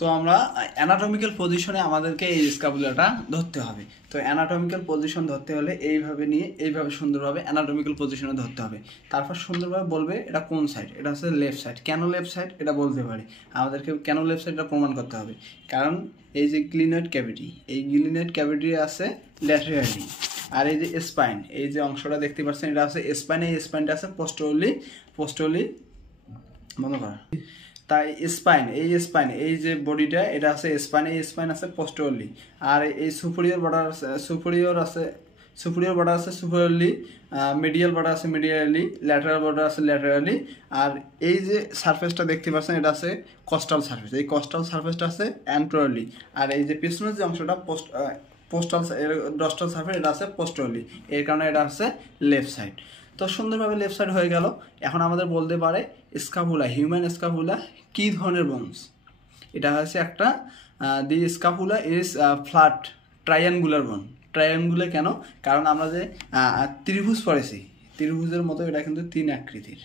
তো আমরা অ্যানাটমিক্যাল পজিশনে আমাদেরকে এই স্ক্যাপুলাটা ধরতে হবে। তো অ্যানাটমিক্যাল পজিশন ধরতে হলে এইভাবে নিয়ে এইভাবে সুন্দরভাবে অ্যানাটমিক্যাল পজিশনে ধরতে হবে। তারপর সুন্দরভাবে বলবে এটা কোন সাইড, এটা হচ্ছে লেফট সাইড। কেন লেফট সাইড এটা বলতে পারি, আমাদেরকে কেন লেফট সাইডটা প্রমাণ করতে হবে। কারণ এই যে গ্লিনয়েড ক্যাভিটি, এই গ্লিনয়েড ক্যাভিটি আছে ল্যাটেরালি, আর এই যে স্পাইন, এই যে অংশটা দেখতে পাচ্ছেন এটা আছে স্পাইন, এই স্পাইনটা আছে পোস্টোরলি বন্ধ করা। তাই স্পাইন, এই যে বডিটা এটা আছে স্পাইন, এই স্পাইন আছে পোস্টোরলি, আর এই সুপিরিয়র বর্ডার আছে সুপিরিয়রলি, মিডিয়াল বর্ডার আছে মিডিয়ালি, ল্যাটারাল বর্ডার আছে ল্যাটারালি, আর এই যে সারফেসটা দেখতে পাচ্ছেন এটা আছে কস্টাল সারফেস, এই কস্টাল সারফেসটা আছে অ্যান্টেরিয়রলি, আর এই যে পিছনের যে অংশটা ডস্টাল সারফেস এটা আছে পোস্টোরলি, এর কারণে এটা আছে লেফট সাইড। তো সুন্দরভাবে লেফট সাইড হয়ে গেল। এখন আমাদের বলতে পারে স্ক্যাপুলা, হিউম্যান স্ক্যাপুলা কী ধরনের বোনস। এটা হচ্ছে একটা দি স্ক্যাপুলা ইজ ফ্ল্যাট ট্রায়াঙ্গুলার বোন। ট্রায়াঙ্গুলার কেন? কারণ আমরা যে ত্রিভুজ পড়েছি, ত্রিভুজের মতো এটা কিন্তু 3 আকৃতির।